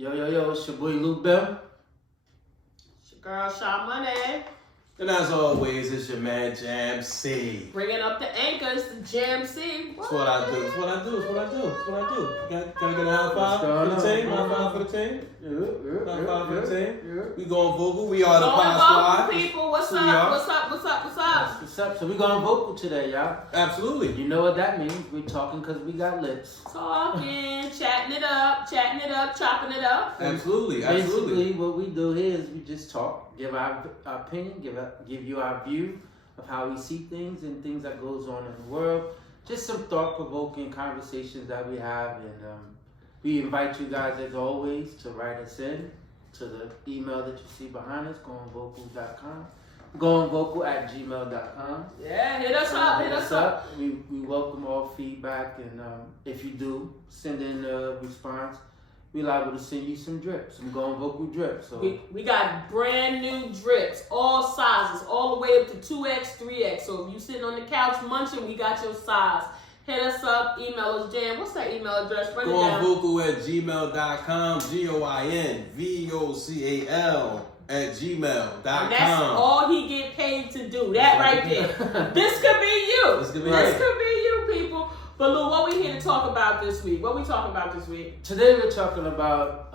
Yo, it's your boy Luke Bell. It's your girl, Shaw Money. And as always, it's your man, Jam C. Bringing up the anchors, the Jam C. That's what I do. That's what I do. Can I get a high five for the team? High five for the team? High five for the team? We going vocal. We are the Pod Squad. People, what's up? What's up? So we going vocal today, y'all. Absolutely. You know what that means. We're talking because we got lips. Talking, chatting it up, chopping it up. Absolutely. Basically, what we do here is we just talk, give our opinion, give you our view of how we see things and things that goes on in the world. Just some thought-provoking conversations that we have, and we invite you guys, as always, to write us in to the email that you see behind us, goingvocal.com, goingvocal@gmail.com. Yeah, hit us up. We welcome all feedback, and if you do send in a response, we liable to send you some drips, some Going Vocal drips. So we got brand new drips, all sizes, all the way up to 2X, 3X. So if you sitting on the couch munching, we got your size. Hit us up, email us, Jam. What's that email address? Run it down. Goingvocal@gmail.com, GOINVOCAL@gmail.com. And that's all he get paid to do. That right there. This could be you. This could be you, people. But Lou, what we here to talk about this week? What we talking about this week? Today we're talking about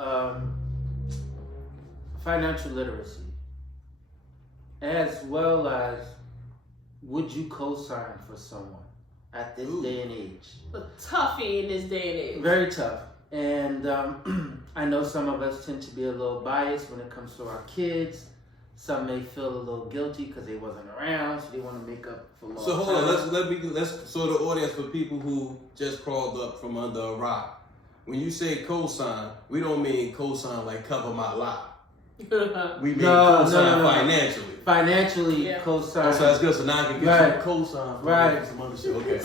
financial literacy, as well as would you co-sign for someone at this day and age? A toughie in this day and age. Very tough. And I know some of us tend to be a little biased when it comes to our kids. Some may feel a little guilty because they wasn't around, so they want to make up for lost So hold time. on, let's so the audience, for people who just crawled up from under a rock. When you say cosign, we don't mean cosign like cover my lot. We mean cosign financially. Financially, yeah. co-sign. So that's good. So now I can get some cosign from some other shit. Okay.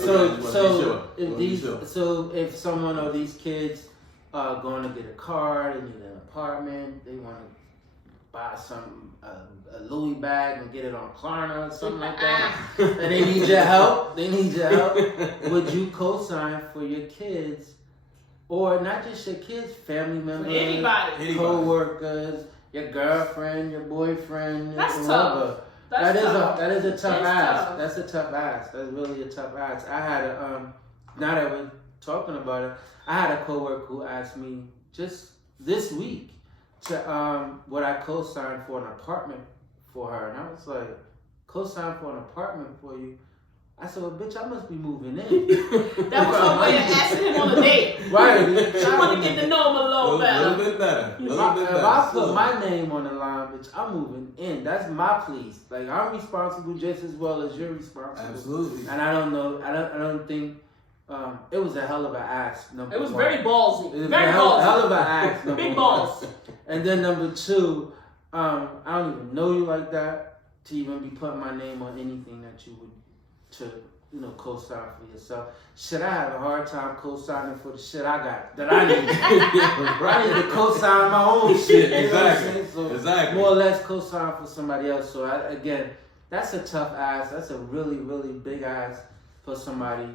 So if someone of these kids are going to get a car, they need an apartment, they want to buy some a Louis bag and get it on Klarna or something like that, and they need your help. Would you co-sign for your kids, or not just your kids, family members, anybody. co-workers, your girlfriend, your boyfriend, That's tough. That is a tough ask. Tough. That's a tough ask. That's really a tough ask. I had now that we're talking about it, I had a coworker who asked me just this week to would I co-sign for an apartment for her, and I was like, co-sign for an apartment for you? I said, well, bitch, I must be moving in. That was her way of asking him on a date. Right. She want to get to know him a little better. A little bit better. If I put my name on the line, bitch, I'm moving in. That's my place. Like, I'm responsible just as well as you're responsible. Absolutely. And I don't know. I don't think. It was a hell of an ask. It was very ballsy. It was Very a hell ballsy. of an ask. Big balls. And then number two, I don't even know you like that to even be putting my name on anything that you would co-sign for yourself. Shit, I have a hard time co-signing for the shit I got that I need. I need to co-sign my own shit. Exactly. So Exactly. more or less co-sign for somebody else. So again, that's a tough ask. That's a really, really big ask for somebody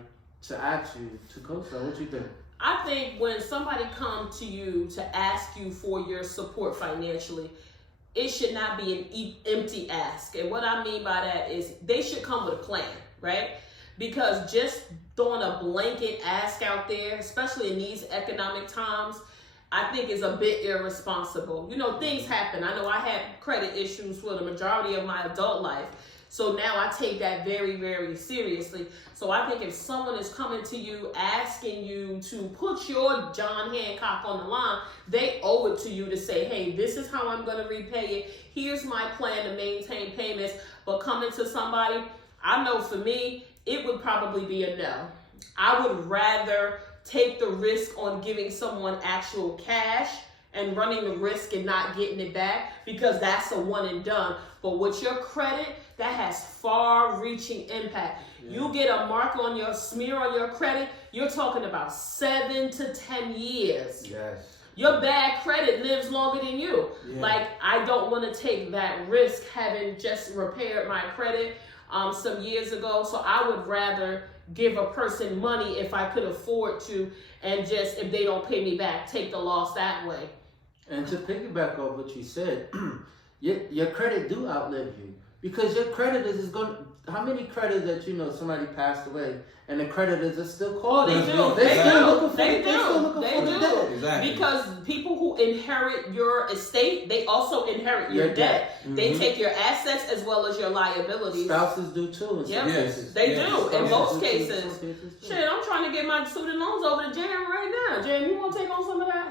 to ask you to co-sign. What you think? I think when somebody comes to you to ask you for your support financially, it should not be an empty ask. And what I mean by that is they should come with a plan, right? Because just throwing a blanket ask out there, especially in these economic times, I think is a bit irresponsible. Things happen. I know I had credit issues for the majority of my adult life. So now I take that very, very seriously. So I think if someone is coming to you asking you to put your John Hancock on the line, they owe it to you to say, hey, this is how I'm going to repay it. Here's my plan to maintain payments. But coming to somebody, I know for me, it would probably be a no. I would rather take the risk on giving someone actual cash and running the risk and not getting it back, because that's a one and done. But with your credit, that has far-reaching impact. Yeah. You get a mark on your smear on your credit, you're talking about 7 to 10 years. Yes. Your bad credit lives longer than you. Yeah. Like, I don't want to take that risk having just repaired my credit some years ago. So I would rather give a person money if I could afford to, and just, if they don't pay me back, take the loss that way. And to piggyback off what you said, your credit do outlive you because your creditors is going. How many creditors that you know somebody passed away and the creditors are still calling? They do. They still looking for They the debt. Exactly. Because people who inherit your estate, they also inherit your debt. Mm-hmm. They take your assets as well as your liabilities. Spouses do too. In some cases. They do. In Spouses most do, cases. in some cases too. Shit, I'm trying to get my student loans over to Jan right now. Jan, you want to take on some of that?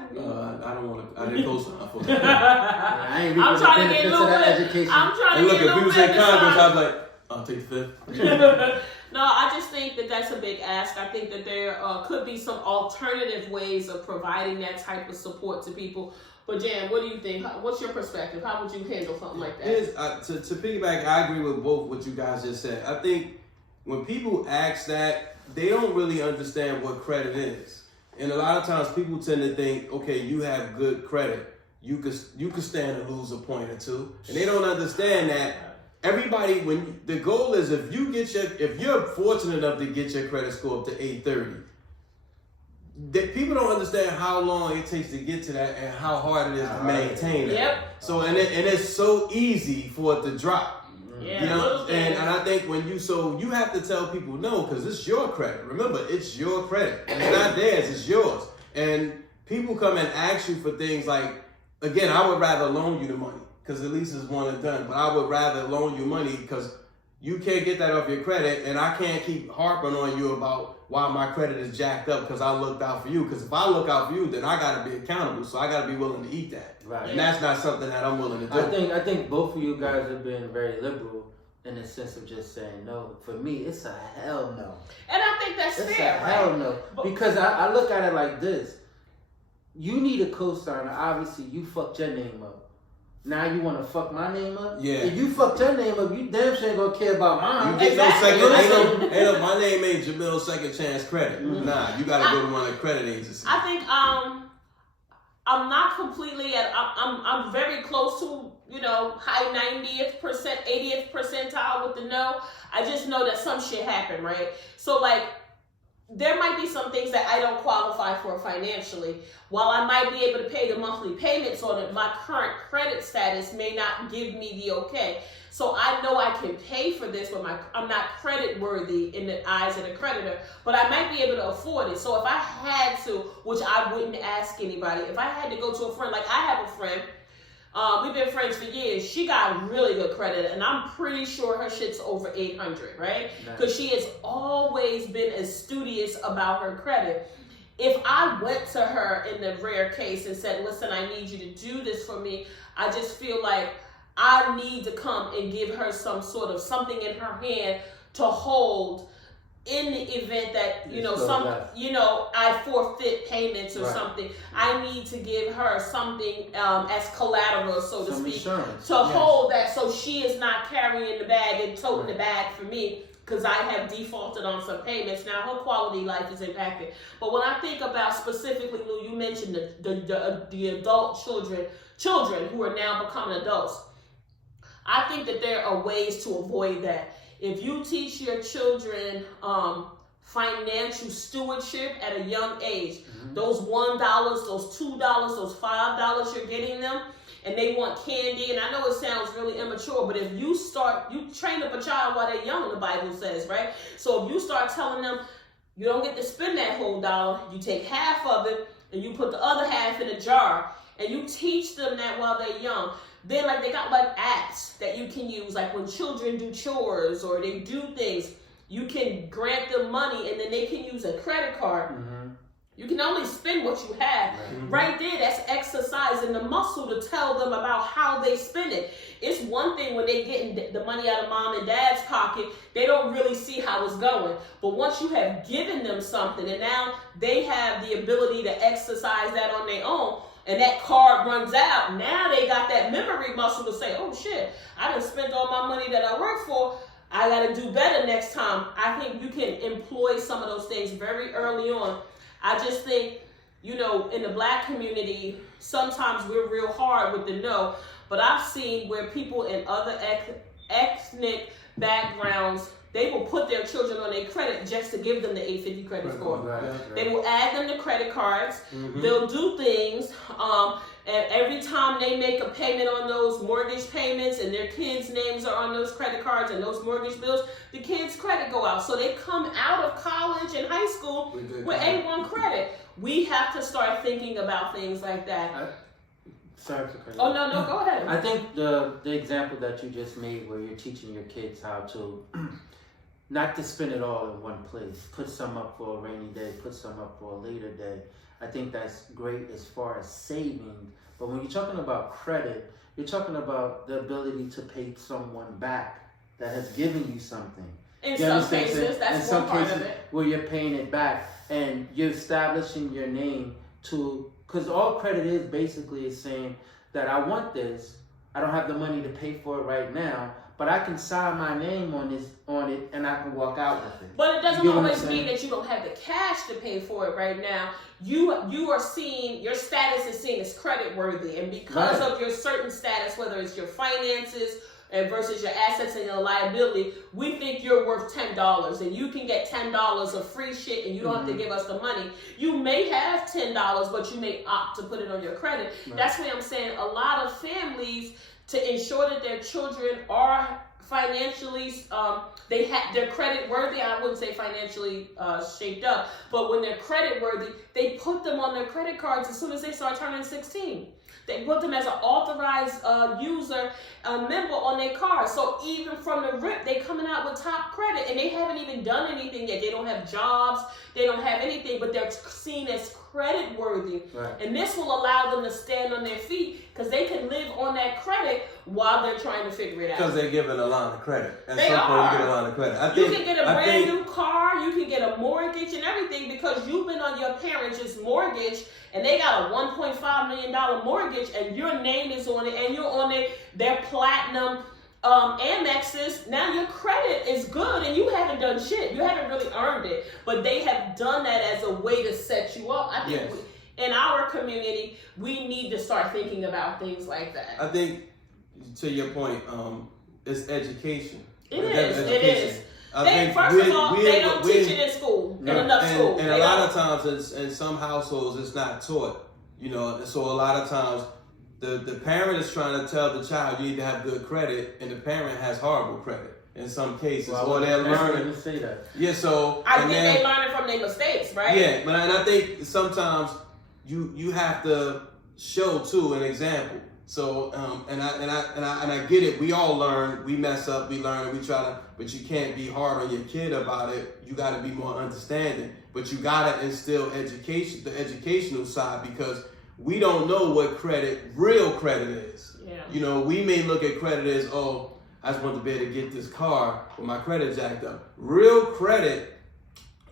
I don't want to. I didn't co-sign for that. I ain't I'm reaping trying the to get benefits of that education. I'm trying And to look, get if people say Congress, I'd be like, I'll take the fifth. No, I just think that that's a big ask. I think that there could be some alternative ways of providing that type of support to people. But Jan, what do you think? What's your perspective? How would you handle something like that? To piggyback, I agree with both what you guys just said. I think when people ask that, they don't really understand what credit is. And a lot of times people tend to think, okay, you have good credit. You could stand to lose a point or two. And they don't understand that everybody, the goal is if you're fortunate enough to get your credit score up to 830, that people don't understand how long it takes to get to that and how hard it is to maintain it. Yep. So and it's so easy for it to drop. Yeah, You know, and I think you have to tell people no, because it's your credit. Remember, it's your credit. It's not theirs, it's yours. And people come and ask you for things like, again, I would rather loan you the money because at least it's one and done. But I would rather loan you money because you can't get that off your credit, and I can't keep harping on you about why my credit is jacked up because I looked out for you. Because if I look out for you, then I got to be accountable. So I got to be willing to eat that. Right. And that's not something that I'm willing to do. I think both of you guys have been very liberal in the sense of just saying no. For me, it's a hell no. And I think that's It's fair, a right? hell no. Because I look at it like this. You need a co-signer. Obviously, you fucked your name up. Now you want to fuck my name up? Yeah. If you fucked your name up, you damn sure ain't gonna care about mine. You get Exactly. no second. Ain't no, my name ain't Jamil Second Chance Credit. Mm-hmm. Nah, you got to go to one of the credit agencies. I think I'm not completely I'm very close to, high 90th percent, 80th percentile with the no. I just know that some shit happened, right? So like there might be some things that I don't qualify for financially. While I might be able to pay the monthly payments on it, my current credit status may not give me the okay. So I know I can pay for this, but I'm not credit worthy in the eyes of the creditor, but I might be able to afford it. So if I had to, which I wouldn't ask anybody, if I had to go to a friend, like I have a friend, we've been friends for years. She got really good credit, and I'm pretty sure her shit's over 800, right? Because she has always been as studious about her credit. If I went to her in the rare case and said, listen, I need you to do this for me, I just feel like I need to come and give her some sort of something in her hand to hold in the event that, I forfeit payments or something. I need to give her something as collateral, so to speak, insurance. to hold that so she is not carrying the bag and toting the bag for me because I have defaulted on some payments. Now her quality of life is impacted. But when I think about specifically, Lou, you mentioned the adult children who are now becoming adults. I think that there are ways to avoid that. If you teach your children financial stewardship at a young age, those $1, those $2, those $5 you're getting them, and they want candy, and I know it sounds really immature, but if you train up a child while they're young, the Bible says, right? So if you start telling them, you don't get to spend that whole dollar, you take half of it, and you put the other half in a jar, and you teach them that while they're young. Then they got apps that you can use, like when children do chores or they do things, you can grant them money and then they can use a credit card. Mm-hmm. You can only spend what you have. Mm-hmm. Right there, that's exercising the muscle to tell them about how they spend it. It's one thing when they getting the money out of mom and dad's pocket, they don't really see how it's going. But once you have given them something and now they have the ability to exercise that on their own, and that card runs out, now they got that memory muscle to say, oh shit, I done spent all my money that I worked for. I got to do better next time. I think you can employ some of those things very early on. I just think, in the Black community, sometimes we're real hard with the no, but I've seen where people in other ethnic backgrounds they will put their children on a credit just to give them the 850 credit score. Right. They will add them to credit cards. Mhm. They'll do things. And every time they make a payment on those mortgage payments and their kids' names are on those credit cards and those mortgage bills, the kids' credit go out. So they come out of college and high school with A1 credit. We have to start thinking about things like that. Sorry for cutting. Oh, no, go ahead. I think the example that you just made, where you're teaching your kids how to not to spend it all in one place, put some up for a rainy day, put some up for a later day. I think that's great as far as saving. But when you're talking about credit, you're talking about the ability to pay someone back that has given you something. In You some understand? cases, that's in one some part cases of it. where you're paying it back and you're establishing your name to, because all credit is basically is saying that I want this, I don't have the money to pay for it right now, but I can sign my name on it and I can walk out with it. But it doesn't You get what I'm always saying? mean that you don't have the cash to pay for it right now. You are seen, your status is seen as credit worthy, and because Right. of your certain status, whether it's your finances and versus your assets and your liability, we think you're worth $10 and you can get $10 of free shit and you don't have to give us the money. You may have $10, but you may opt to put it on your credit. Right. That's why I'm saying a lot of families, to ensure that their children are financially, they're credit worthy. I wouldn't say financially shaped up, but when they're credit worthy, they put them on their credit cards as soon as they start turning 16. They put them as an authorized user, member on their card. So even from the rip, they coming out with top credit, and they haven't even done anything yet. They don't have jobs, they don't have anything, but they're seen as credit worthy. Right. And this will allow them to stand on their feet because they can live on that credit while they're trying to figure it out. Because they're giving a line of credit. At They some point, are. you get a line of credit. I You think, can get a I brand think- new car, you can get a mortgage and everything because you've been on your parents' mortgage and they got a $1.5 million mortgage and your name is on it and you're on their platinum Amexes. Now your credit is good and you haven't done shit. You haven't really earned it, but they have done that as a way to set you up. I think Yes. in our community, we need to start thinking about things like that. I think, to your point, it's education. It Right? is. That's It education. is. I They, think first we're- of all, we're- they don't we're- teach it in school, in Yeah. enough school. And They a lot don't. of times, in some households, it's not taught. You know, so a lot of times, the parent is trying to tell the child you need to have good credit, and the parent has horrible credit in some cases, or they're learning. You say that. Yeah, so I and think then- they learn it from their mistakes, right? Yeah, but and I think sometimes you have to show too an example. So and I get it. We all learn. We mess up. We learn. We try to. But you can't be hard on your kid about it. You got to be more understanding. But you got to instill education, the educational side, because we don't know what real credit is. Yeah. You know, we may look at credit as, oh, I just want to be able to get this car, but my credit jacked up. Real credit.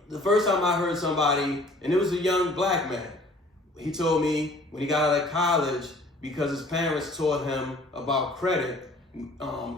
The first time I heard somebody, and it was a young black man, he told me when he got out of college, because his parents taught him about credit,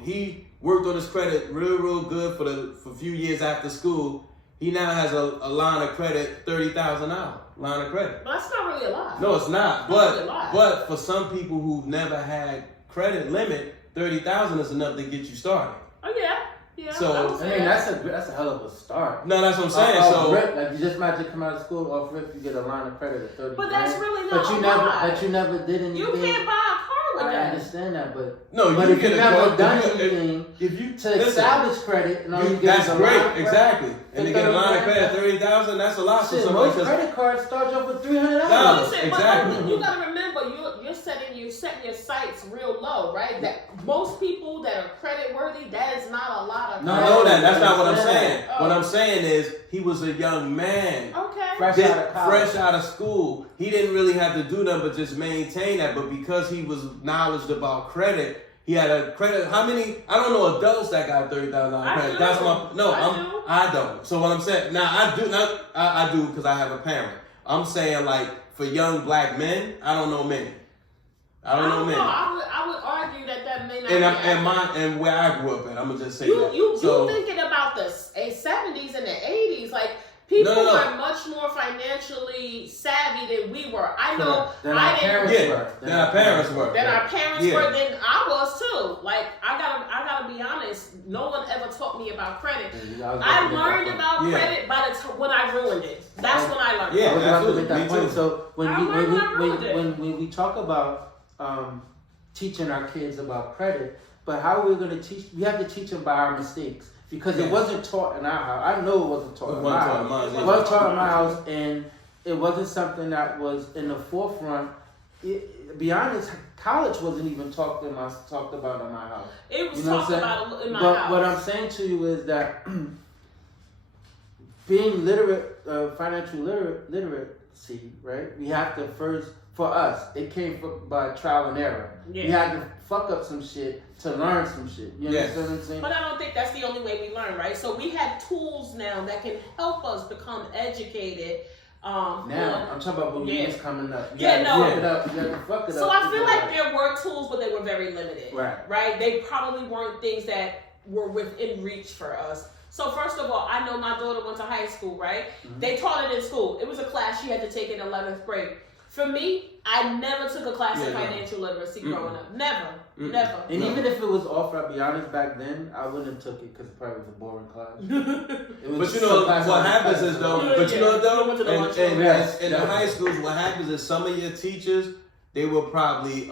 he worked on his credit real good for a few years after school. He now has a line of credit, $30,000 line of credit. But that's not really a lot. No, it's not. That's really a lot. But for some people who've never had credit limit, $30,000 is enough to get you started. Oh yeah, yeah. So, I would I say mean, that. that's a hell of a start. No, that's what I'm saying. Off So rip, like you just might just come out of school off rip, you get a line of credit of 30. But that's grand. really not But you a never, lot. but you never did anything. You can't buy a car with I that. understand that, but no, but you if you can never done if anything you to listen, establish credit, and all you get that's is a great, line of credit, exactly. And to get a line of $30,000, credit, 30,000, that's a lot for shit, somebody. most 'cause- credit cards start you off with $300. No. Listen, exactly. but you gotta remember, you're setting your sights real low, right? That most people that are credit worthy, that is not a lot of. No, I know that. That's not what I'm understand saying. that. What Oh. I'm saying is he was a young man. Okay. Fresh out of college. Fresh out of school. He didn't really have to do nothing but just maintain that. But because he was knowledgeable about credit, he had a credit. How many? I don't know adults that got $30,000 I credit. do. That's my no. I I don't. So what I'm saying now, I do because I have a parent. I'm saying like for young black men, I don't know many. I don't know many. I would argue that may not. And where I grew up at, I'm gonna just say you that. you So- thinking about the 70s and the 80s, like People were much more financially savvy than we were. I know than our parents were. Than our parents were. Than our parents were, than I was too. Like I gotta be honest. No one ever taught me about credit. I learned about credit by the when I ruined it. That's when I learned. Yeah, absolutely. That point. So when we talk about teaching our kids about credit, but how are we going to teach? We have to teach them by our mistakes. Because it wasn't taught in our house. I know it wasn't taught in my house. It wasn't taught in my house, and it wasn't something that was in the forefront. To be honest, college wasn't even talked about in my house. It was talked about in my house. But what I'm saying to you is that being literate, financial literacy, right? We have to first, for us, it came by trial and error. Yeah. We had to fuck up some shit to learn some shit. You understand what I'm saying? But I don't think that's the only way we learn, right? So we have tools now that can help us become educated. I'm talking about when you was coming up. You fuck it up. You gotta fuck it up. So I feel like there were tools, but they were very limited. Right. They probably weren't things that were within reach for us. So first of all, I know my daughter went to high school, right? Mm-hmm. They taught it in school. It was a class she had to take in 11th grade. For me, I never took a class in financial literacy growing up. Never. And even if it was offered, I'll be honest, back then, I wouldn't have took it because it probably was a boring class. But you know what happens is though, in the high schools, what happens is some of your teachers, they will probably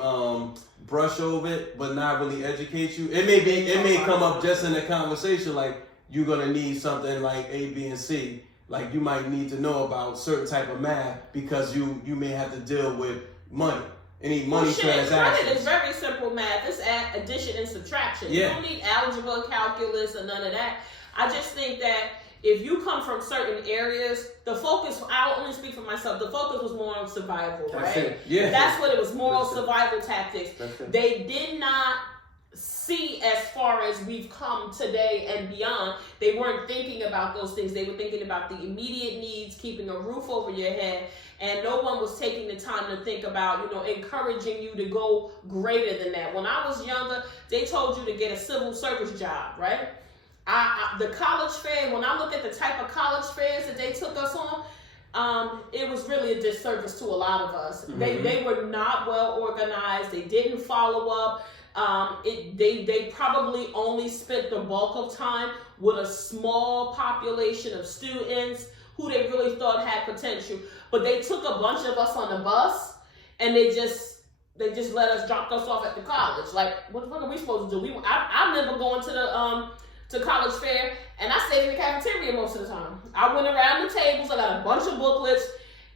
brush over it, but not really educate you. It may come up just in the conversation, like you're gonna need something like A, B, and C. Like you might need to know about certain type of math because you may have to deal with money. Any money transactions. Credit is very simple math. It's addition and subtraction. You don't need algebra, calculus, or none of that. I just think that if you come from certain areas, the focus, I'll only speak for myself, the focus was more on survival, right? That's what it was, more on survival tactics. They did not see as far as we've come today and beyond. They weren't thinking about those things. They were thinking about the immediate needs, keeping a roof over your head, and no one was taking the time to think about, encouraging you to go greater than that. When I was younger, they told you to get a civil service job, right? The college fair, when I look at the type of college fairs that they took us on, it was really a disservice to a lot of us. Mm-hmm. They were not well organized. They didn't follow up. They probably only spent the bulk of time with a small population of students who they really thought had potential. But they took a bunch of us on the bus and they just let us, dropped us off at the college. Like, what the fuck are we supposed to do? I remember going to the to college fair and I stayed in the cafeteria most of the time. I went around the tables, I got a bunch of booklets,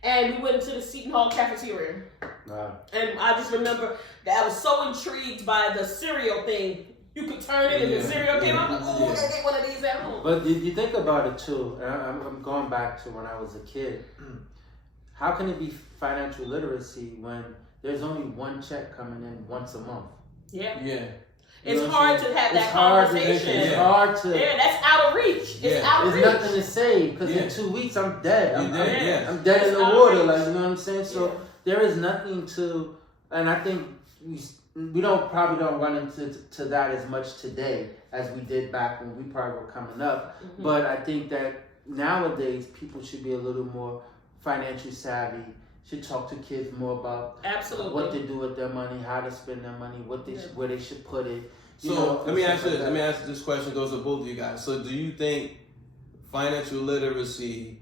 and we went into the Seton Hall cafeteria. Wow. And I just remember that I was so intrigued by the cereal thing. You could turn it and the cereal came out. Oh, I gotta get one of these at home. But you think about it too, and I'm going back to when I was a kid. How can it be financial literacy when there's only one check coming in once a month? Yeah. It's hard to have that conversation. It's hard to. Yeah, that's out of reach. It's out of reach. There's nothing to say because in 2 weeks I'm dead. I'm dead in the water. Like, you know what I'm saying? So there is nothing to, and I think we probably don't run into that as much today as we did back when we probably were coming up. Mm-hmm. But I think that nowadays people should be a little more financially savvy. Should talk to kids more about what to do with their money, how to spend their money, where they should put it. Let me ask you this question. Goes to both of you guys. So, do you think financial literacy?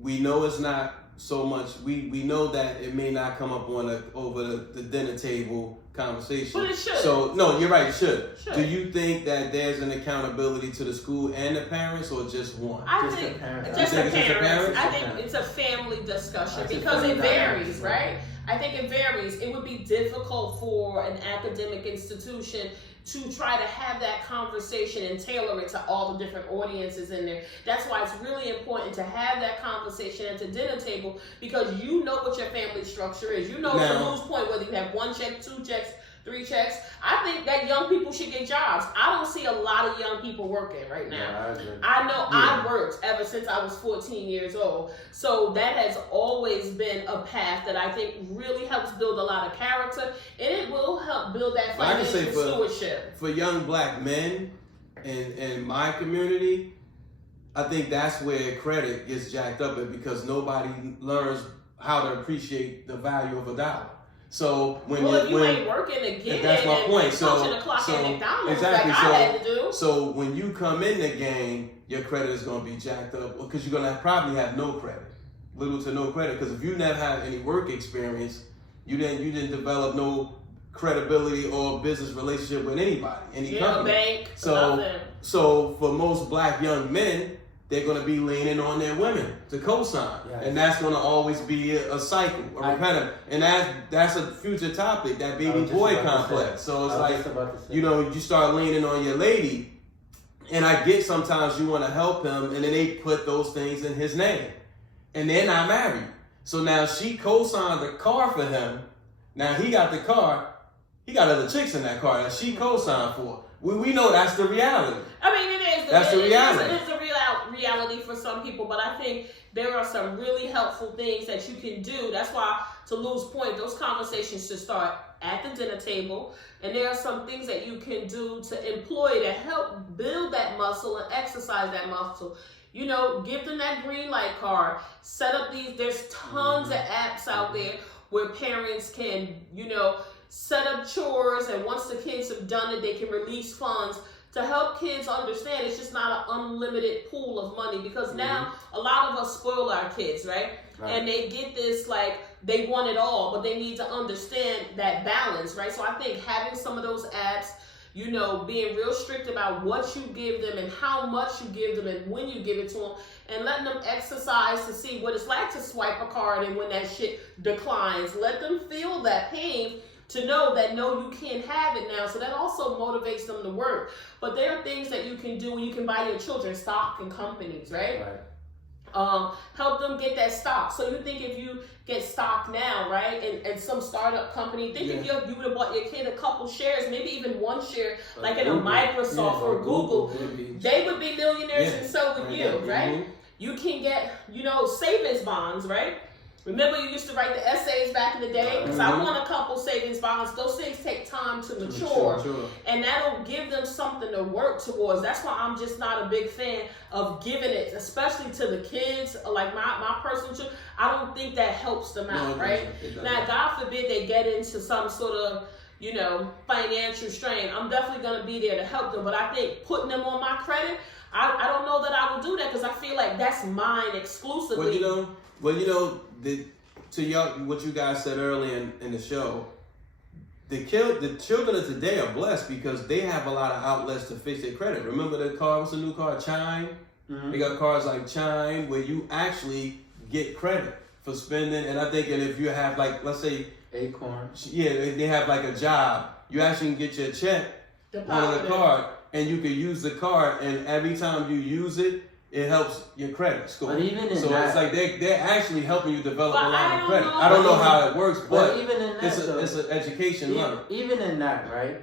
We know it's not so much. We know that it may not come up over the dinner table conversation. But it should. So no, you're right. It should. Do you think that there's an accountability to the school and the parents, or just one? I think just the parents. I think it's a family discussion because it varies, right? I think it varies. It would be difficult for an academic institution to try to have that conversation and tailor it to all the different audiences in there. That's why it's really important to have that conversation at the dinner table, because you know what your family structure is. You know it's a lose point whether you have 1 check, 2 checks, 3 checks. I think that young people should get jobs. I don't see a lot of young people working right now. I know I worked ever since I was 14 years old. So that has always been a path that I think really helps build a lot of character, and it will help build that financial stewardship. For young black men in my community, I think that's where credit gets jacked up because nobody learns how to appreciate the value of a dollar. So when you ain't working to get that's my point. Punching the clock at McDonald's exactly. like I had to do. So when you come in the game, your credit is going to be jacked up because you're going to probably have no credit, little to no credit. Because if you never had any work experience, you didn't develop no credibility or business relationship with anybody, any company. Bank, nothing. So for most black young men, they're going to be leaning on their women to co-sign. Yes. And that's going to always be a cycle, and that's a future topic, that baby boy complex. So it's like, you start leaning on your lady, and I get sometimes you want to help him, and then they put those things in his name, and they're not married. So now she co-signed the car for him. Now he got the car, he got other chicks in that car that she co-signed for. We know that's the reality. I mean, it is. That's the reality. It is a reality for some people, but I think there are some really helpful things that you can do. That's why, to Lou's point, those conversations should start at the dinner table, and there are some things that you can do to employ to help build that muscle and exercise that muscle. Give them that green light card. Set up there's tons of apps out there where parents can, set up chores, and once the kids have done it, they can release funds to help kids understand it's just not an unlimited pool of money, because now a lot of us spoil our kids, right? And they get this, like, they want it all, but they need to understand that balance, right? So I think having some of those apps, being real strict about what you give them and how much you give them and when you give it to them, and letting them exercise to see what it's like to swipe a card and when that shit declines. Let them feel that pain to know that, no, you can't have it now. So that also motivates them to work. But there are things that you can do when you can buy your children stock in companies, right? Help them get that stock. So you think if you get stock now, right, and some startup company, think if you would have bought your kid a couple shares, maybe even one share, like in a Microsoft or Google, they would be millionaires, and so would you, right? You can get, savings bonds, right? Remember, you used to write the essays back in the day? Because I won a couple savings bonds. Those things take time to mature. And that'll give them something to work towards. That's why I'm just not a big fan of giving it, especially to the kids, like my personal children. I don't think that helps them out, right? Now, God forbid they get into some sort of, financial strain. I'm definitely going to be there to help them. But I think putting them on my credit, I don't know that I would do that, because I feel like that's mine exclusively. To y'all, what you guys said earlier in the show, the children of today are blessed because they have a lot of outlets to fix their credit. Remember the car? What's the new car? Chime. They got cars like Chime where you actually get credit for spending. And I think that if you have, like, let's say Acorn. Yeah, they have like a job. You actually can get your check on the card, and you can use the card, and every time you use it, it helps your credit score. But even in so that, it's like they're actually helping you develop a lot of credit. I don't know how it works, but even in that, it's an education learning. Even in that, right?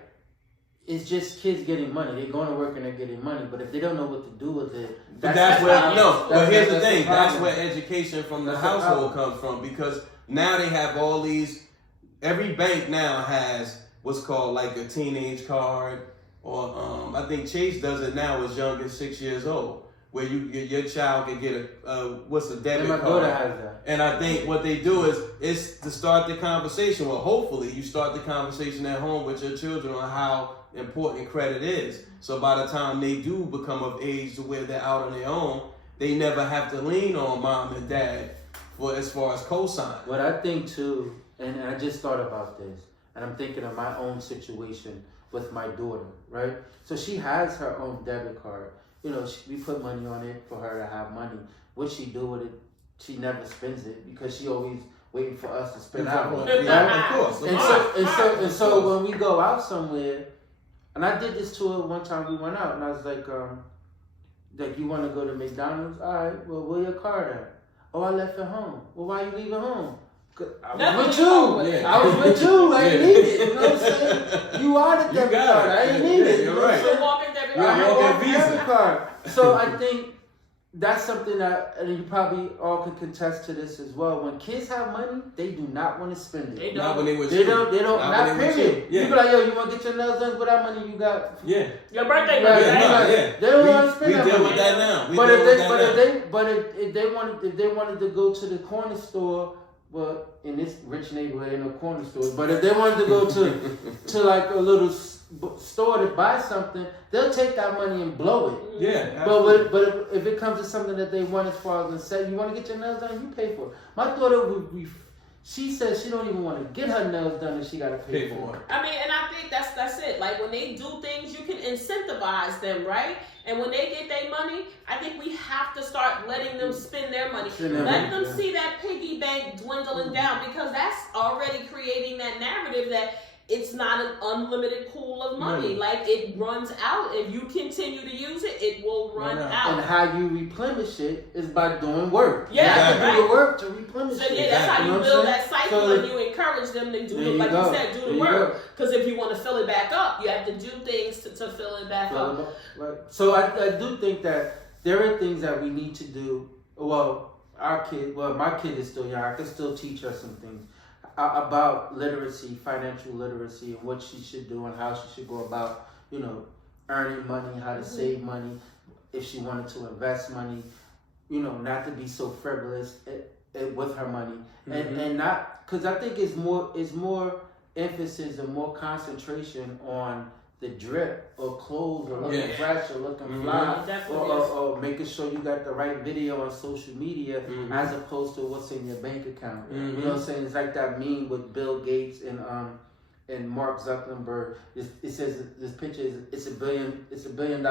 It's just kids getting money. They're going to work and they're getting money, but if they don't know what to do with it, but here's the thing. That's where education from the household comes from, because now they have all these. Every bank now has what's called like a teenage card, or I think Chase does it now as young as 6 years old, where your child can get a debit card. My daughter has that. And I think what they do is to start the conversation. Well, hopefully you start the conversation at home with your children on how important credit is. So by the time they do become of age to where they're out on their own, they never have to lean on mom and dad for as far as cosign. What I think too, and I just thought about this, and I'm thinking of my own situation with my daughter, right? So she has her own debit card. We put money on it for her to have money. What she do with it, she never spends it because she always waiting for us to spend out. Right? Of course. And so when we go out somewhere, and I did this to her one time. We went out, and I was like, you want to go to McDonald's? All right. Well, where your card at? Oh, I left it home. Well, why you leave it home? I was with you. Yeah. I was with you. I didn't need it. You know what I'm saying? You are the debit card. I didn't need it. You're right. You're walking debit card. Visa card. So I think that's something that, and you probably all can contest to this as well. When kids have money, they do not want to spend it. They Not don't. when they were They don't. Not period. Yeah. You be like, yo, you want to get your nails done with that money you got? Yeah. Your birthday Right, money, Yeah, right? no, right. yeah. They don't want to spend We that deal money. with that now. We But deal if with they, that but now. if they wanted to go to the corner store, well, in this rich neighborhood, ain't no corner store. But if they wanted to go to like a little store to buy something, they'll take that money and blow it. Yeah. But if it comes to something that they want, as far as say, you want to get your nails done, you pay for it. My daughter she says she don't even want to get her nails done, and she got to pay for it. I mean, and I think that's it. Like when they do things, you can incentivize them, right? And when they get their money, I think we have to start letting them spend their money. Let them see that piggy bank dwindling down, because that's already creating that narrative that it's not an unlimited pool of money. Like it runs out. If you continue to use it, it will run out. And how you replenish it is by doing work. Yeah, you have to right. do the work to replenish So it. yeah, that's how you build that cycle, So, and you encourage them to do there the, you like go. you said, do There the you work. Because if you want to fill it back up, you have to do things to fill it back up. Right. So I do think that there are things that we need to do. Well, my kid is still young. I can still teach her some things about literacy, financial literacy, and what she should do and how she should go about, earning money, how to save money, if she wanted to invest money, not to be so frivolous with her money, and not, because I think it's more emphasis and more concentration on the drip or clothes or looking fresh or looking fly or making sure you got the right video on social media as opposed to what's in your bank account. You know what I'm saying? It's like that meme with Bill Gates and Mark Zuckerberg. It says this picture it's $1 billion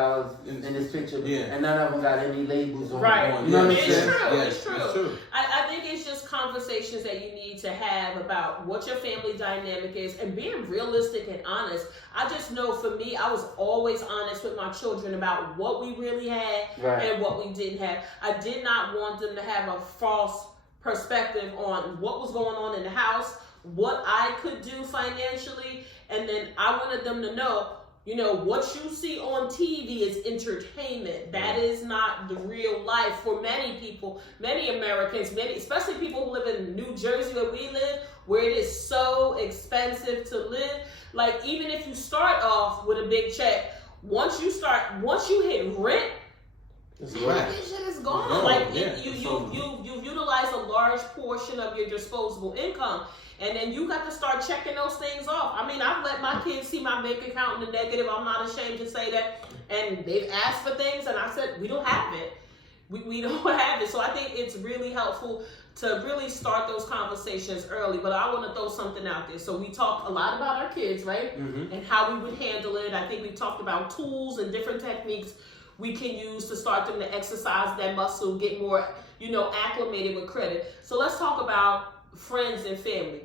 in this picture, and none of them got any labels on. Right. You know what I'm It's saying? true. Yes, It's true. it's true. I think it's just conversations that you need to have about what your family dynamic is and being realistic and honest. I just know for me, I was always honest with my children about what we really had and what we didn't have. I did not want them to have a false perspective on what was going on in the house, what I could do financially, and then I wanted them to know, what you see on TV is entertainment. That is not the real life for many people, many Americans, especially people who live in New Jersey where we live, where it is so expensive to live. Like, even if you start off with a big check, once you hit rent, this shit is gone. You've utilized a large portion of your disposable income. And then you got to start checking those things off. I mean, I've let my kids see my bank account in the negative. I'm not ashamed to say that. And they've asked for things, and I said, we don't have it. We don't have it. So I think it's really helpful to really start those conversations early. But I want to throw something out there. So we talked a lot about our kids, right? And how we would handle it. I think we talked about tools and different techniques we can use to start them to exercise that muscle, get more, acclimated with credit. So let's talk about friends and family,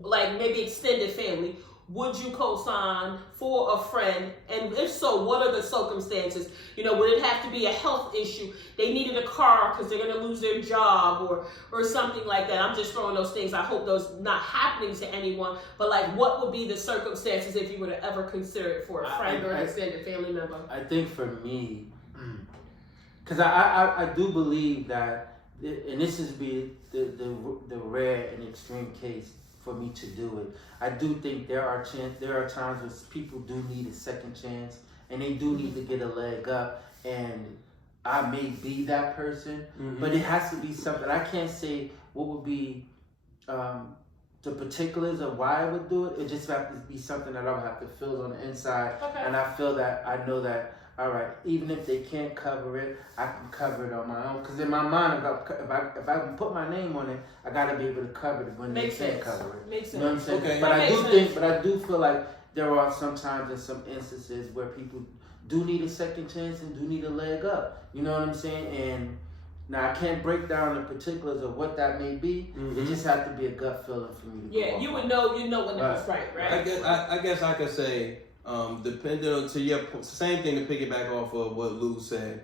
like maybe extended family. Would you co-sign for a friend? And if so, what are the circumstances? Would it have to be a health issue? They needed a car because they're going to lose their job or something like that. I'm just throwing those things. I hope those not happening to anyone. But like, what would be the circumstances if you were to ever consider it for a friend or an extended family member? I think for me, because I do believe that, and this is the rare and extreme case for me to do it. I do think there are times when people do need a second chance and they do need to get a leg up, and I may be that person, but it has to be something. I can't say what would be the particulars of why I would do it. It just have to be something that I would have to feel on the inside, and I feel that I know that. All right, even if they can't cover it, I can cover it on my own. Because in my mind, if I can put my name on it, I gotta be able to cover it when they can't cover it. Makes sense. You know what I'm saying? Okay. But I do feel like there are sometimes in some instances where people do need a second chance and do need a leg up. You know what I'm saying? And now I can't break down the particulars of what that may be. It just has to be a gut feeling for me to go you would on. know when it was right? I guess I could say, depending on to your same thing to piggyback off of what Lou said,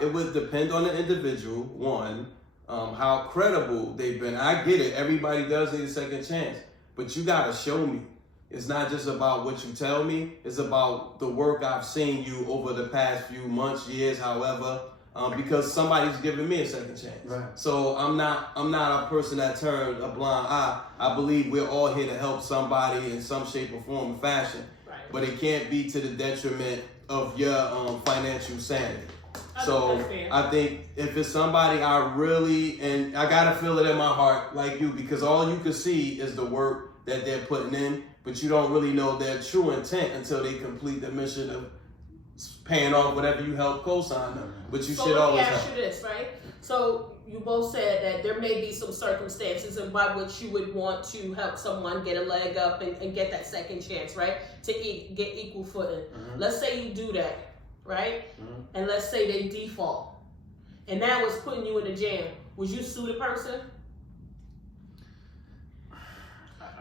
it would depend on the individual. One, how credible they've been. I get it. Everybody does need a second chance, but you gotta show me. It's not just about what you tell me. It's about the work I've seen you over the past few months, years, however. because somebody's giving me a second chance. Right. So I'm not a person that turns a blind eye. I believe we're all here to help somebody in some shape or form or fashion. Right. But it can't be to the detriment of your financial sanity. I So think that's fair. I think if it's somebody and I gotta feel it in my heart like you, because all you can see is the work that they're putting in, but you don't really know their true intent until they complete the mission of paying off whatever you help co-sign them. But you So should let me always ask help. you this, right? So you both said that there may be some circumstances in by which you would want to help someone get a leg up and get that second chance, right? To get equal footing. Mhm. Let's say you do that, right? Mhm. And let's say they default, and that was putting you in a jam. Would you sue the person?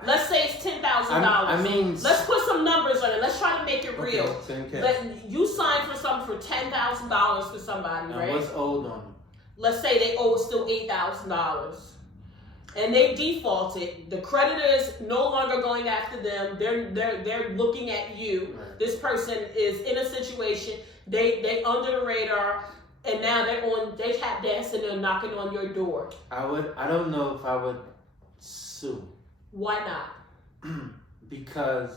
Let's say it's $10,000. I mean, let's put some numbers on it. Let's try to make it real. Okay, 10K. Let you sign for something for $10,000 for somebody, and right? what's owed on them? Let's say they owe still $8,000, and they defaulted. The creditor is no longer going after them. They're looking at you. Right. This person is in a situation. They under the radar, and now they tap dancing and knocking on your door. I don't know if I would sue. Why not? Because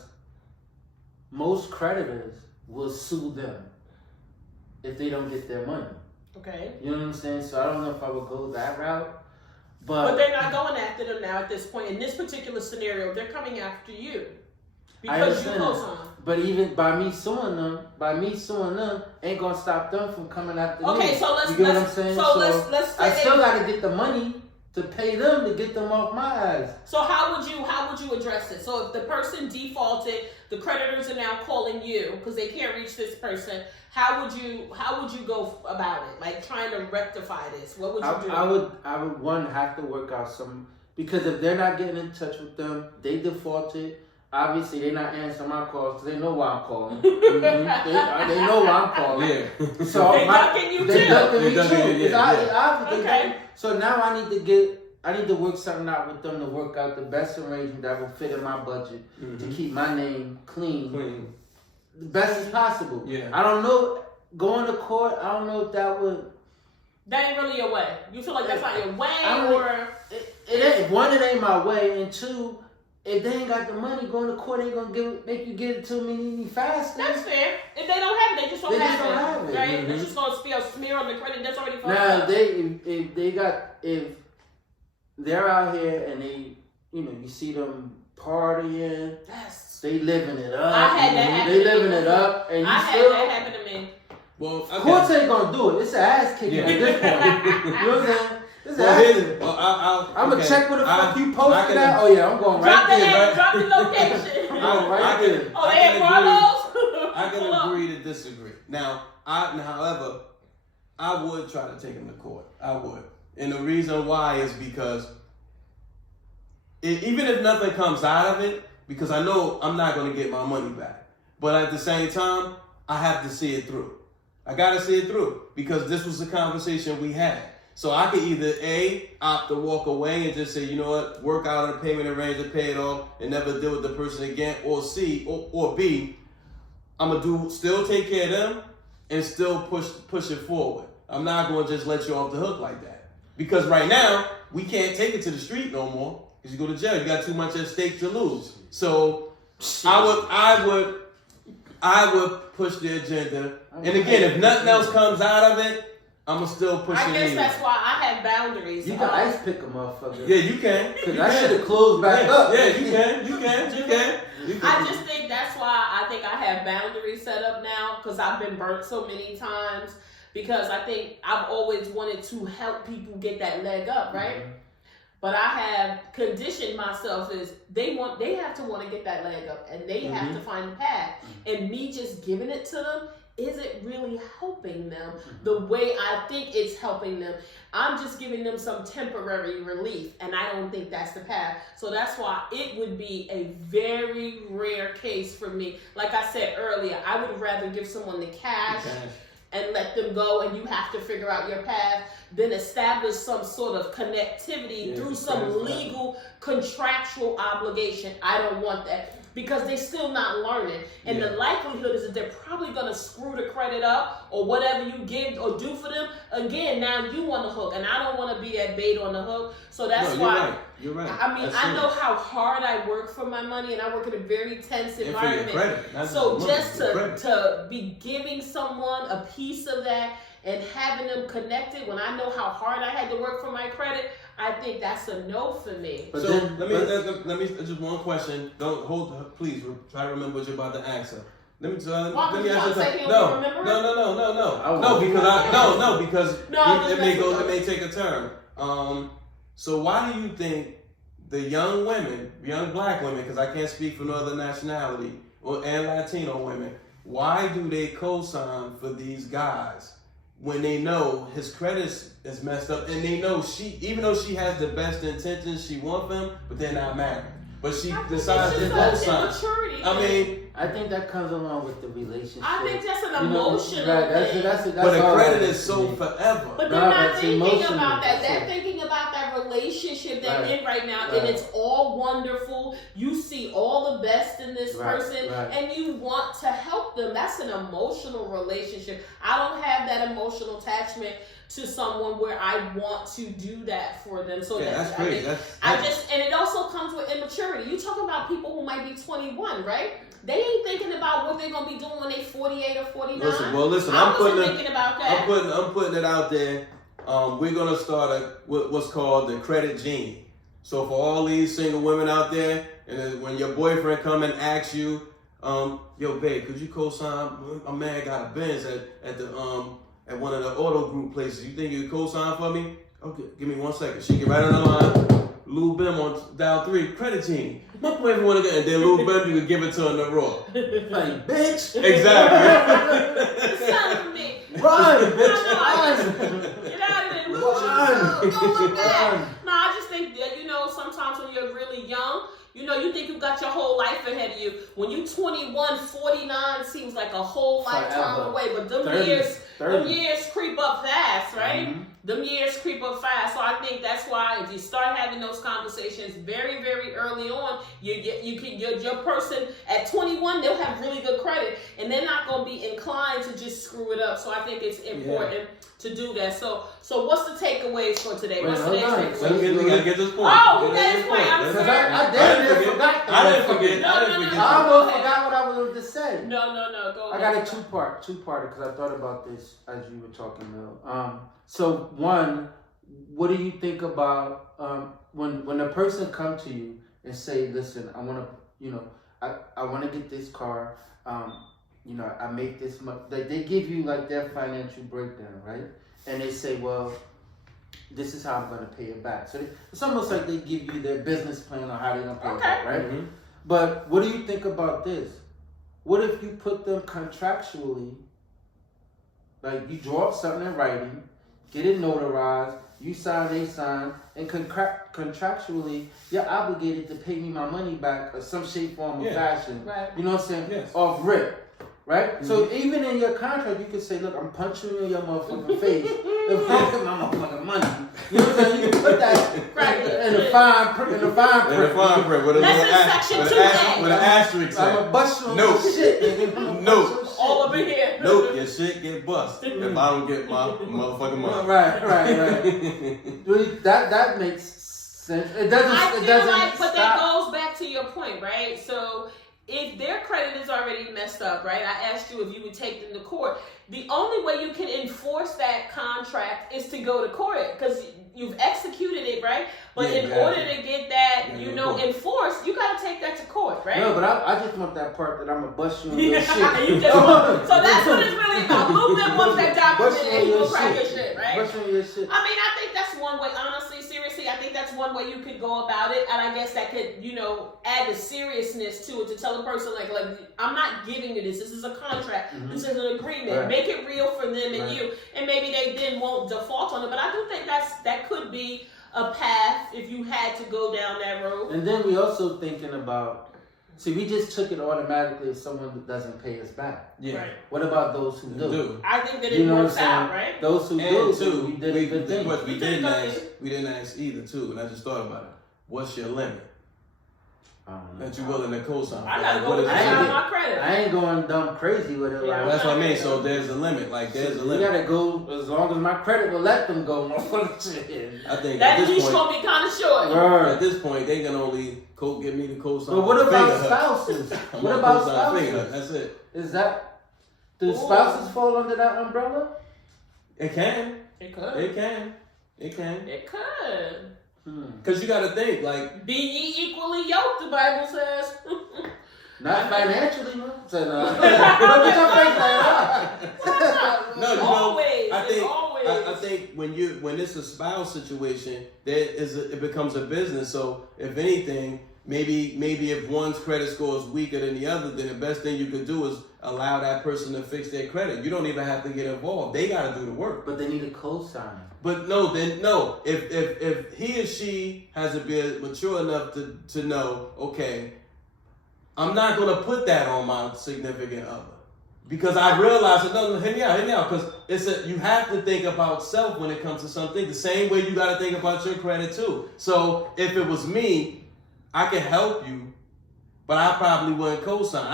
most creditors will sue them if they don't get their money. Okay. You know what I'm saying? So I don't know if I would go that route. But they're not going after them now at this point. In this particular scenario, they're coming after you. I Because you understand co-signed. But even by me suing them, ain't gonna stop them from coming after me. Okay, so let's you get what I'm saying? So let's say I still gotta get the money to pay them to get them off my ass. So how would you address it? So if the person defaulted, the creditors are now calling you because they can't reach this person. How would you go about it? Like trying to rectify this? What would you do? I would one have to work out some, because if they're not getting in touch with them, they defaulted. Obviously, they're not answering my calls because they know why I'm calling. They know why I'm calling. Yeah. So They ducking you they too. ducking me They ducking too. you, It's yeah, obvious, yeah. obvious, they Okay. ducking. So now I need to work something out with them to work out the best arrangement that will fit in my budget to keep my name clean, the best as possible. Yeah. I don't know, going to court, I don't know if that would. That ain't really your way. You feel like that's not your way, I mean, or It ain't, one, it ain't my way, and two, if they ain't got the money, going to court ain't gonna make you give it to me any faster. that's fair. If they don't have it, they just don't They just have don't it. have it. Right? Mhm. They're just gonna smear on the credit that's already fucked Now up. if they're out here and they, you see them partying, Yes. they living it up. I had that happen They to me living it before. up, and you I still. had that happen to me. Well, Courts okay. ain't gonna do it. It's an ass kicking Yeah. at this point. You know what I'm saying? It's an Well, ass here's, kicking. I'm Gonna check where the fuck you I posted can- that. Oh yeah, I'm going Drop right the there. head, drop the location. I can- Oh, I they had can Carlos? I Hold up. can agree to disagree. Now, however, I would try to take him to court. I would. And the reason why is because even if nothing comes out of it, because I know I'm not going to get my money back. But at the same time, I have to see it through. I got to see it through because this was the conversation we had. So I could either A, opt to walk away and just say, you know what, work out a payment arrangement, pay it off, and never deal with the person again, or C, or B, I'm gonna still take care of them and still push it forward. I'm not gonna just let you off the hook like that. Because right now, we can't take it to the street no more. Because you go to jail, you got too much at stake to lose. So I would push the agenda. And again, if nothing else comes out of it, I'm gonna still push I it guess in. that's why I have boundaries. You can ice pick a motherfucker. Yeah, you can. Cause You I can. should have closed back up. Yeah, you can. You can. I just think that's why I think I have boundaries set up now because I've been burnt so many times. Because I think I've always wanted to help people get that leg up, right? Mm-hmm. But I have conditioned myself as they have to want to get that leg up, and they have to find the path. And me just giving it to them isn't really helping them the way I think it's helping them. I'm just giving them some temporary relief, and I don't think that's the path. So that's why it would be a very rare case for me. Like I said earlier, I would rather give someone the cash and let them go, and you have to figure out your path, then establish some sort of connectivity through some legal contractual obligation. I don't want that. because they're still not learning. And the likelihood is that they're probably going to screw the credit up or whatever you give or do for them. Again, now you on the hook, and I don't want to be that bait on the hook. So that's why. You're right. I mean, I know how hard I work for my money, and I work in a very tense environment. So just to be giving someone a piece of that and having them connected when I know how hard I had to work for my credit, I think that's a no for me. But so let me just one question. Don't hold. Please try to remember what you're about to ask her. Let me ask you. No, because it may take a turn. So why do you think the young women, young black women, because I can't speak for no other nationality, and Latino women, why do they co-sign for these guys when they know his credit is messed up, and they know even though she has the best intentions, she wants them, but they're not married. But she decides to co-sign. I think that comes along with the relationship. I think that's an emotional thing. That's but the credit is so forever. But they're not thinking about that. They're thinking about that relationship they're in right now, and it's all wonderful. You see all the best in this person, and you want to help them. That's an emotional relationship. I don't have that emotional attachment to someone where I want to do that for them. So that's great. And it also comes with immaturity. You talking about people who might be 21, right? They ain't thinking about what they're gonna be doing when they 48 or 49. Listen. I'm thinking about that. I'm putting it out there. We're gonna start what's called the credit genie. So for all these single women out there, and when your boyfriend come and asks you, yo babe, could you co-sign? My man got a Benz at one of the auto group places. You think you could co-sign for me? Okay, give me 1 second. She get right on the line. Lou Bim on dial 3, credit genie. My boyfriend want to get, and then Lou Bim, you could give it to her in the raw. Like, bitch. Exactly. It's time for me. Run, bitch. Run. Get out of there. Run. Go look back. No, I just think that, sometimes when you're really young, you think you got your whole life ahead of you. When you 21, 49 seems like a whole lifetime away. But them years creep up fast, right? Mm-hmm. Them years creep up fast. So I think that's why if you start having those conversations very, very early on, your person at 21, they'll have really good credit, and they're not going to be inclined to just screw it up. So I think it's important to do that. So what's the takeaways for today? What's today's takeaway? We gotta get this point. Oh, we got this point. I'm sorry. I didn't forget. I almost forgot what I was going to say. No. Go ahead. I got a two-parter because I thought about this as you were talking, Mel. So one, what do you think about when a person comes to you and say, listen, I want to, I want to get this car. I make this much. They give you like their financial breakdown, right? And they say, well, this is how I'm going to pay it back. So it's almost like they give you their business plan on how they're going to pay it back, right? Mm-hmm. But what do you think about this? What if you put them contractually, like you draw up something in writing, get it notarized, you sign, they sign, and contractually, you're obligated to pay me my money back or some shape, form, or fashion. Right. You know what I'm saying? Yes. Off rip. Right? Mm-hmm. So even in your contract, you can say, look, I'm punching you in your motherfucking face if I get my motherfucking money. You know what I'm saying? You can put that in the fine print. In the fine print. With an asterisk. I'm a bust you on your shit. Nope. All up in here. Nope, your shit get bust if I don't get my motherfucking money. Right. That makes sense. It doesn't. But that goes back to your point, right? So if their credit is already messed up, right? I asked you if you would take them to court. The only way you can enforce that contract is to go to court because you've executed it, right? But in order to get that, enforced, you got to take that to court, right? No, but I just want that part that I'm going to bust you on your shit. So that's what it's really about. Luke then wants that document and he will crack your shit, right? Bust you on your shit. I mean, I think that's one way, honestly, seriously, I think that's one way you could go about it. And I guess that could, add the seriousness to it to tell a person, like I'm not giving you this. This is a contract. Mm-hmm. This is an agreement. Right. Make it real for them and you. And maybe they then won't default on it. But I do think that could be a path if you had to go down that road. And then we also thinking about, we just took it automatically if someone doesn't pay us back. Yeah. Right. What about those who do? I think that it works out, right? Those who do, we did a good thing. What we didn't ask either, too, and I just thought about it. What's your limit? that you're willing to co-sign. I gotta go What with is the the side of limit? my credit. I ain't going dumb crazy with it. Yeah, Like, That's what I mean. So there's a limit. Like there's a you limit. gotta go as long as my credit will let them go. Motherfucker. I think That at leash this gonna point, be kind of short. Word. at this point, they can only get me to co-sign. But what about finger. spouses? I'm What gonna about co-sign finger. spouses? That's it. Is that do Ooh. spouses fall under that umbrella? It can. It could. It can. It can. It could. Cause you got to think like. Be ye equally yoked, the Bible says. Not financially, man. So, no. Look at your face like, No, you always. know, I think always. I think when it's a spouse situation, it becomes a business. So if anything, maybe if one's credit score is weaker than the other, then the best thing you could do is allow that person to fix their credit. You don't even have to get involved. They got to do the work. but they need a cosign. But no. If he or she has to be mature enough to know, okay, I'm not gonna put that on my significant other. Because I realize that hear me out. Because you have to think about self when it comes to something. The same way you got to think about your credit too. So if it was me, I can help you, but I probably wouldn't co-sign.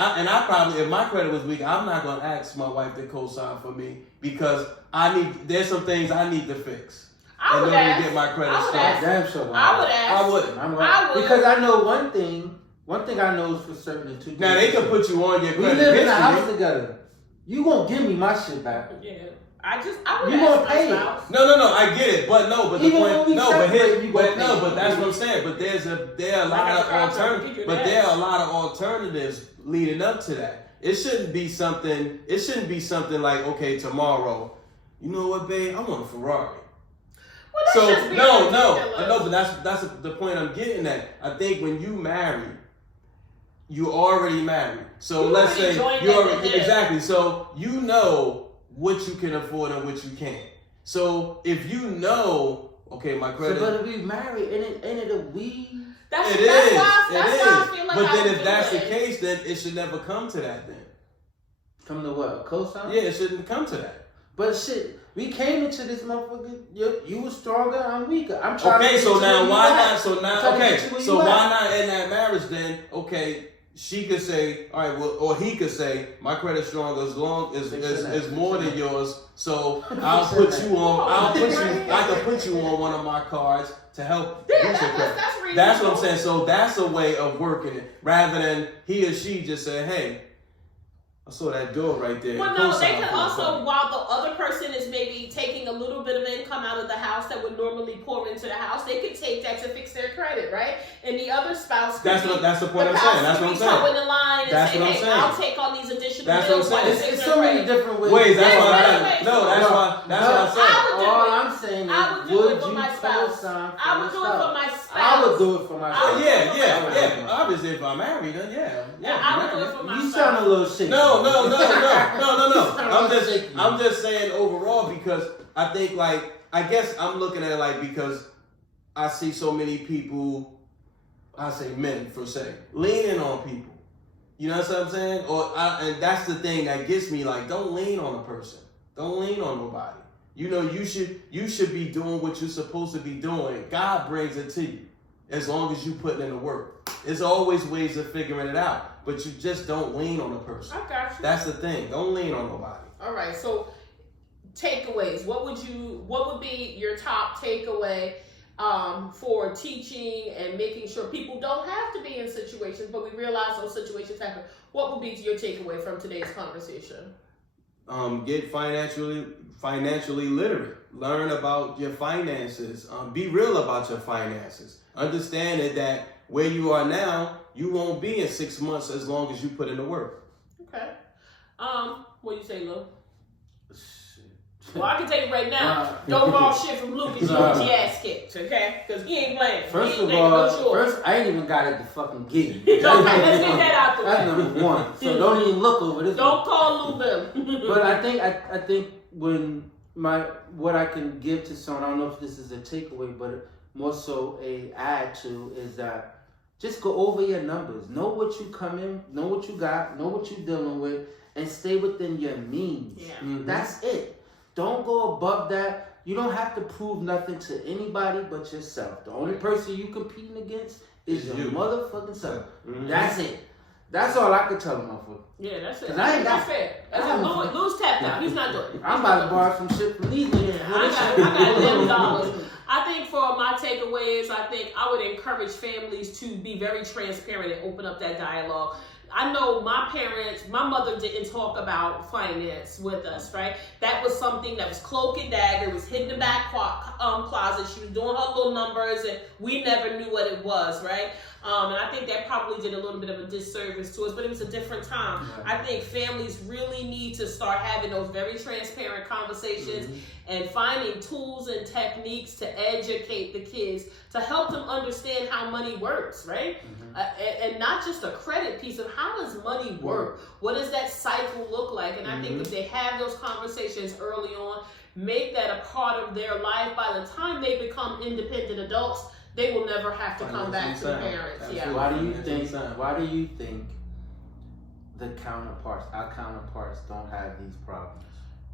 If my credit was weak, I'm not gonna ask my wife to co-sign for me because there's some things I need to fix I in would order ask. to get my credit I would started. ask. Damn sure. I would ask. I wouldn't. I would. Because I know one thing. One thing I know is for certain. And two Now they can put you on your We credit live in a house history. together. You won't give me my shit back. Yeah. I would You ask won't my pay it. spouse. No, I get it, but the Even when point, we no, but separate, you gonna pay. but that's what I'm saying. But there are a lot of alternatives leading up to that. It shouldn't be something like, okay, tomorrow, you know what, babe, I want a Ferrari. Well, that's So just being ridiculous. but that's the point I'm getting at. I think when you marry, you already married. So You let's already say joined you at the already hip. exactly. So you know what you can afford and what you can't. So if you know, okay, my So, credit. but if we married, ain't it a we? That's It is. why I feel like But I then would if do that's the it. case, then it should never come to that then. Come to what? A cosign? Yeah, it shouldn't come to that. But shit, we came into this motherfucker. You was stronger, I'm weaker. I'm trying to Okay, get so you where now you why at. not? So now, I'm trying to okay, get you where so you why at. not in that marriage then? Okay, she could say, all right, well, or he could say, my credit stronger is more than yours. So I'll put you on. I can put you on one of my cards to help Yeah, boost your credit. that's reasonable. That's what I'm saying. So that's a way of working it, rather than he or she just say, hey, I saw that door right there. Well, no, they Co-sign could for the also, credit. while the other person is maybe taking a little bit of income out of the house that would normally pour into the house, they could take that to fix their credit, right? And the other spouse could That's the point I'm the saying. spouse That's could what be I'm saying. toeing the line and That's say, what I'm hey, saying. I'll take on these additional That's what I'm bills while saying. you fix It's their so many credit. different ways. Wait, that's There's why. many ways. That's what I said. I would do All it. I'm saying is, I would do would it for you my spouse. co-sign for I would do it for yourself? my spouse. I would do it for I myself. would Yeah. Obviously, if I'm married, then yeah. I would do it for You myself. sound a little shaky. No. I'm just saying overall because I think I guess I'm looking at it like because I see so many people, I say men for say, leaning on people. You know what I'm saying? And that's the thing that gets me like, don't lean on a person. Don't lean on nobody. You know, you should be doing what you're supposed to be doing. God brings it to you as long as you put in the work. There's always ways of figuring it out, but you just don't lean on a person. I got you. That's the thing. Don't lean on nobody. All right, so takeaways. What would be your top takeaway for teaching and making sure people don't have to be in situations, but we realize those situations happen? What would be your takeaway from today's conversation? Get financially literate. Learn about your finances. Be real about your finances. Understand that where you are now, you won't be in 6 months as long as you put in the work. Okay. What do you say, Lou? Well, I can tell you right now, don't borrow shit from Lucas. You get your ass kicked, okay? Because he ain't playing. First he ain't of making all, no choice. I ain't even got it to fucking get you. Okay, let's get that out the way. That's number one. So don't even look over this. Don't call Lou them. But I think when what I can give to someone, I don't know if this is a takeaway, but more so a add to is that just go over your numbers. Know what you come in, know what you got, know what you're dealing with, and stay within your means. Yeah. Mm-hmm. That's it. Don't go above that. you don't have to prove nothing to anybody but yourself. The only person you competing against is your motherfucking self. Mm-hmm. That's it. That's all I can tell them, motherfucker. Yeah, that's it. I ain't got fair. That's Louis tapped out. He's not doing it. I'm about to borrow some shit from these niggas. I got them dollars. I think for my takeaways, I think I would encourage families to be very transparent and open up that dialogue. I know my mother didn't talk about finance with us, right? That was something that was cloak and dagger. It was hidden in the back closet. She was doing her little numbers, and we never knew what it was, right? And I think that probably did a little bit of a disservice to us, but it was a different time. I think families really need to start having those very transparent conversations and finding tools and techniques to educate the kids, to help them understand how money works, right? And not just a credit piece of how does money work? What does that cycle look like? And I think if they have those conversations early on, make that a part of their life, by the time they become independent adults, they will never have to come back to the parents. Yeah. Why do you think our counterparts don't have these problems?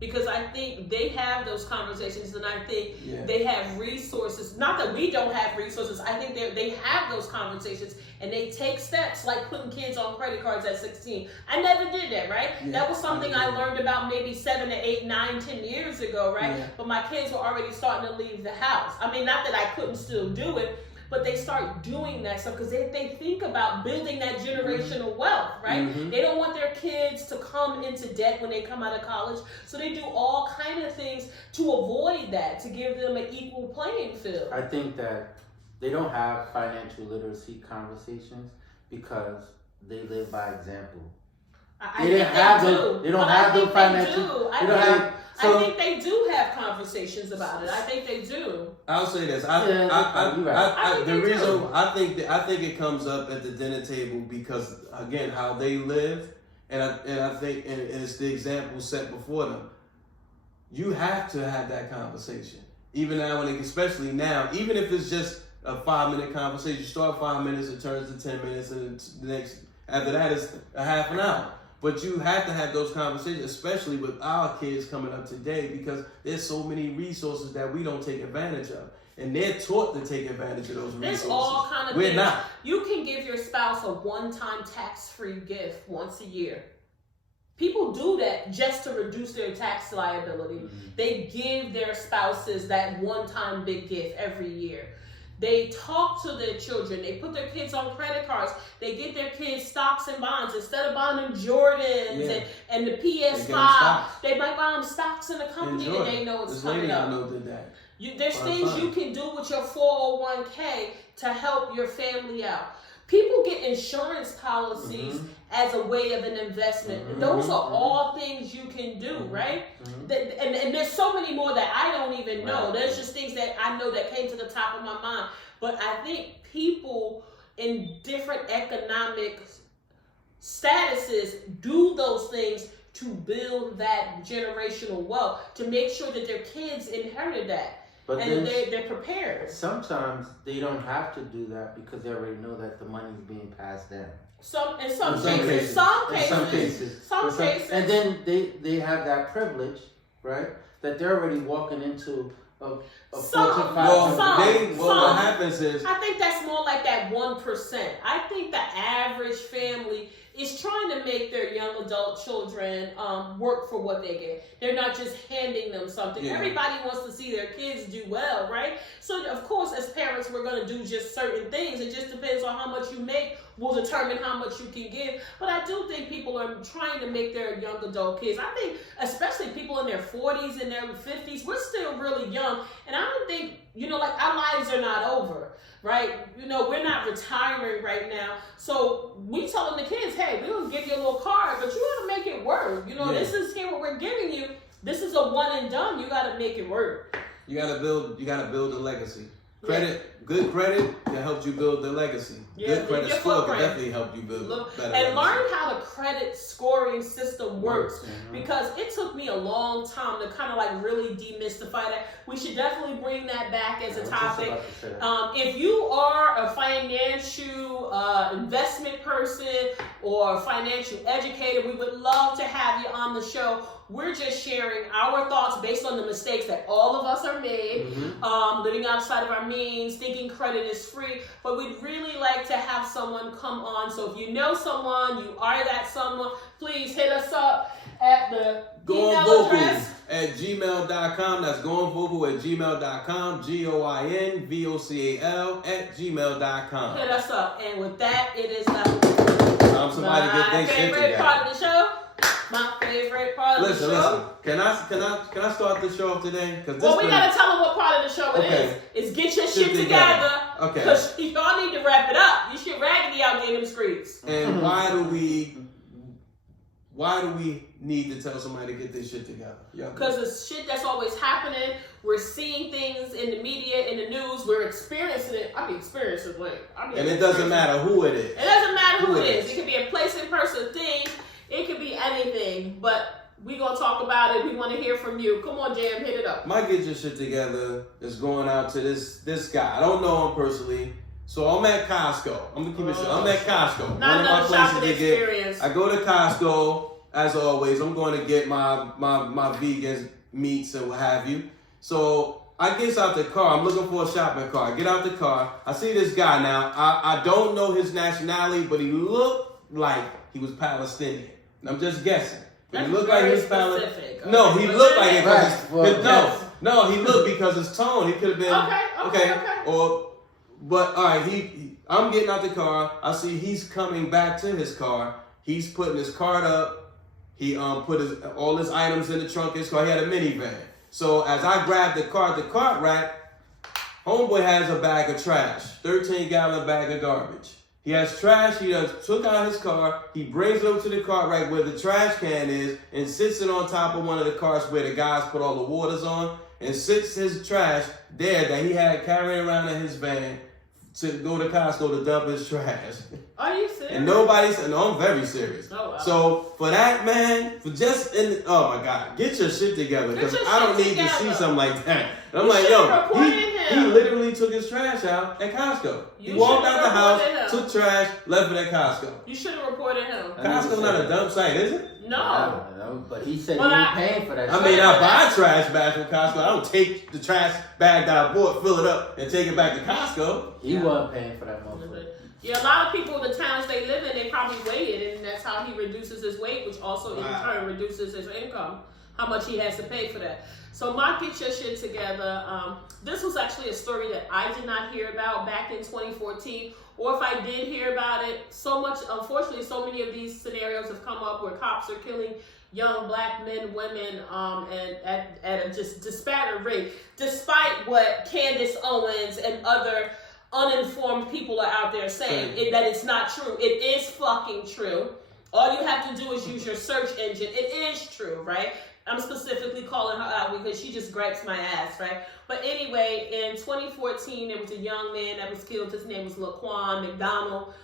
Because I think they have those conversations, and I think they have resources. Not that we don't have resources. I think they have those conversations, and they take steps like putting kids on credit cards at 16. I never did that, right? That was something I learned about maybe 7 to 8, 9, 10 years ago, right? But my kids were already starting to leave the house. I mean, not that I couldn't still do it, but they start doing that stuff because they think about building that generational wealth, right? They don't want their kids to come into debt when they come out of college, so they do all kind of things to avoid that, to give them an equal playing field. I think that they don't have financial literacy conversations because they live by example. I think they do have conversations about it. I think they do. I'll say this. I think it comes up at the dinner table because, again, how they live, and I think it's the example set before them. You have to have that conversation, even now, especially now, even if it's just a 5-minute conversation. You start 5 minutes, it turns to 10 minutes, and the next after that is a half an hour. But you have to have those conversations, especially with our kids coming up today, because there's so many resources that we don't take advantage of. And they're taught to take advantage of those resources. There's all kind of We're things. not. You can give your spouse a one-time tax-free gift once a year. People do that just to reduce their tax liability. They give their spouses that one-time big gift every year. They talk to their children. They put their kids on credit cards. They get their kids stocks and bonds. Instead of buying them Jordans and the PS5, they might buy them stocks in a company that they know it's coming up. There's things you can do with your 401k to help your family out. People get insurance policies as a way of an investment. Those are all things you can do, right? And there's so many more that I don't even know. There's just things that I know that came to the top of my mind. But I think people in different economic statuses do those things to build that generational wealth, to make sure that their kids inherited that. But and they're prepared. Sometimes they don't have to do that because they already know that the money's being passed down. In some cases. And then they have that privilege, right? That they're already walking into a Fortune 500. What happens is, I think that's more like that 1%. I think the average family is trying to make their young adult children work for what they get. They're not just handing them something. Everybody wants to see their kids do well, right? So, of course, as parents, we're going to do just certain things. It just depends on how much you make will determine how much you can give. But I do think people are trying to make their young adult kids. I think especially people in their 40s and their 50s, we're still really young. And I don't think, our lives are not over. Right? We're not retiring right now. So we telling the kids, hey, we're going to give you a little card, but you got to make it work. This is here what we're giving you. This is a one and done. You got to make it work. You got to build a legacy. Credit, Good credit can help you build the legacy. Yeah, Good credit your score can footprint. definitely help you build better And legacy. learn how the credit scoring system works. Mhm. Because it took me a long time to kind of like really demystify that. We should definitely bring that back as a I was just topic. about to say that. If you are a financial investment person or a financial educator, we would love to have you on the show. We're just sharing our thoughts based on the mistakes that all of us are made, living outside of our means, thinking credit is free. But we'd really like to have someone come on. So if you know someone, you are that someone, please hit us up at the email Goingvocal address. at gmail.com. That's goingvocal at gmail.com. GOINVOCAL at gmail.com. Hit us up. And with that, it is Somebody get my their shit favorite together. part of the show. My favorite part of Listen, the show. Can I start the show off today? Well, we gotta tell them what part of the show it Okay. is. Is get your Shit shit together. Okay. Because y'all need to wrap it up. You should raggedy out getting them streets. And why do we need to tell somebody to get their shit together? Because the shit that's always happening, we're seeing things in the media, in the news, we're experiencing it. I be experiencing it. And it doesn't matter who it is. It doesn't matter who Who it it is. is. It could be a place, in person, thing. It could be anything. But we gonna talk about it. We want to hear from you. Come on, Jam, hit it up. My get your shit together is going out to this guy. I don't know him personally. So I'm at Costco. I'm gonna keep it short. I'm at Costco. Not another shopping experience. I go to Costco, as always. I'm going to get my vegan meats and what have you. So I get out the car. I'm looking for a shopping cart. I get out the car. I see this guy now. I don't know his nationality, but he looked like he was Palestinian. And I'm just guessing. But he That's looked like he was very Palestinian. specific. No, Okay, he but looked then- like it Right. Well, because no, he looked because his tone. He could have been Okay. But all right, I'm getting out the car. I see he's coming back to his car. He's putting his cart up. He put all his items in the trunk of his car. He had a minivan. So as I grabbed the cart rack, homeboy has a bag of trash, 13-gallon bag of garbage. He has trash. He took out his car. He brings it up to the cart rack where the trash can is and sits it on top of one of the carts where the guys put all the waters on and sits his trash there that he had carrying around in his van to go to Costco to dump his trash. Are you serious? And nobody said, no, I'm very serious. Oh, wow. So for that, man, oh my God, get your shit together because Get your I don't shit need to see together. something like that. And I'm You like, should've yo, reported he him. literally took his trash out at Costco. You He walked should've out the house, reported him. took trash, left it at Costco. You should have reported him. Costco's not a dump site, is it? No. But he said Well, he ain't I- paying for that. I mean, I buy trash bags from Costco. I don't take the trash bag that I bought, fill it up, and take it back to Costco. He wasn't paying for that motherfucker. Yeah, a lot of people in the towns they live in, they probably weigh it, and that's how he reduces his weight, which also in Wow. turn reduces his income, how much he has to pay for that. So my get your shit together. This was actually a story that I did not hear about back in 2014, or if I did hear about it, unfortunately, so many of these scenarios have come up where cops are killing young black men, women, and at a just disparate rate, despite what Candace Owens and other uninformed people are out there saying that it's not true. It is fucking true. All you have to do is use your search engine. It is true, right? I'm specifically calling her out because she just gripes my ass, right? But anyway, in 2014, there was a young man that was killed. His name was Laquan McDonald.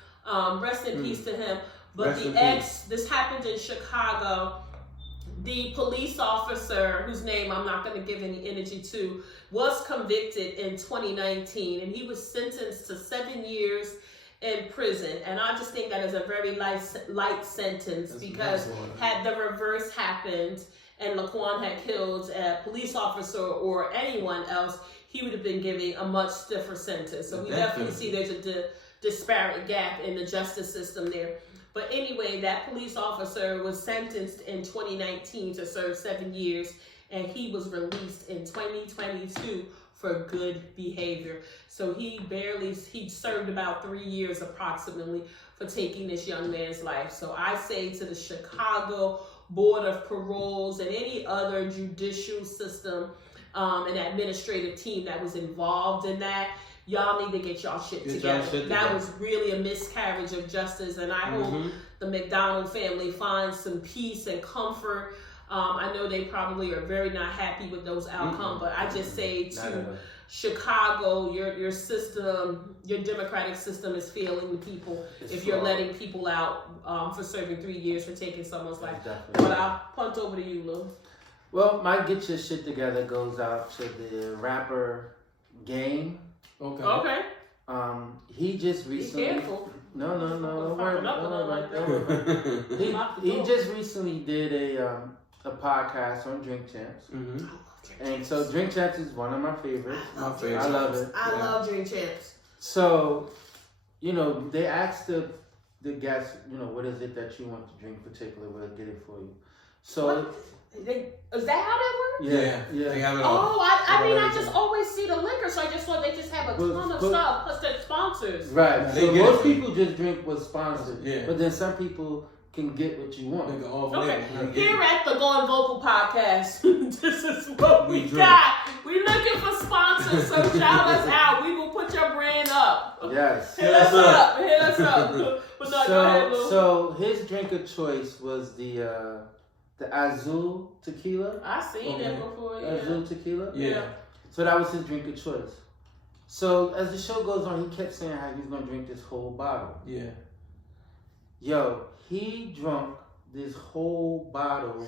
Rest in peace to him. But this happened in Chicago. The police officer, whose name I'm not going to give any energy to, was convicted in 2019, and he was sentenced to 7 years in prison. And I just think that is a very light sentence because had the reverse happened and Laquan had killed a police officer or anyone else, he would have been given a much stiffer sentence. So we definitely see there's a disparate gap in the justice system there. But anyway, that police officer was sentenced in 2019 to serve 7 years, and he was released in 2022 for good behavior. So he served about 3 years approximately for taking this young man's life. So I say to the Chicago Board of Paroles and any other judicial system and administrative team that was involved in that, y'all need to get y'all shit together. That was really a miscarriage of justice, and I hope the McDonald family finds some peace and comfort. I know they probably are very not happy with those outcomes, but I just say to Chicago, your system, your democratic system is failing the people if you're letting people out for serving 3 years for taking someone's life. But I'll punt over to you, Lou. Well, my Get Your Shit Together goes out to the rapper Game. Okay. He just recently. Be careful. No. He just recently did a podcast on Drink Champs. Mm-hmm. And so Drink Champs is one of my favorites. My favorite. I love it. I love Drink Champs. So, they asked the guests, what is it that you want to drink particularly? We'll get it for you. So. Is that how that works? Yeah. They have it all. Oh, I just always see the liquor, so I just thought they just have a ton of stuff, plus they're sponsors. Right. They So get most it. people just drink what's sponsored. Yeah. But then some people can get what you want. Okay. Here at the Going Vocal Podcast, this is what we got. We're looking for sponsors, so shout us out. We will put your brand up. Yes. Hit us up. But no, go ahead, Lou. So his drink of choice was the Azul tequila. I seen it before. Yeah. Azul tequila. Yeah. So that was his drink of choice. So as the show goes on, he kept saying how he was gonna drink this whole bottle. Yeah. Yo, he drunk this whole bottle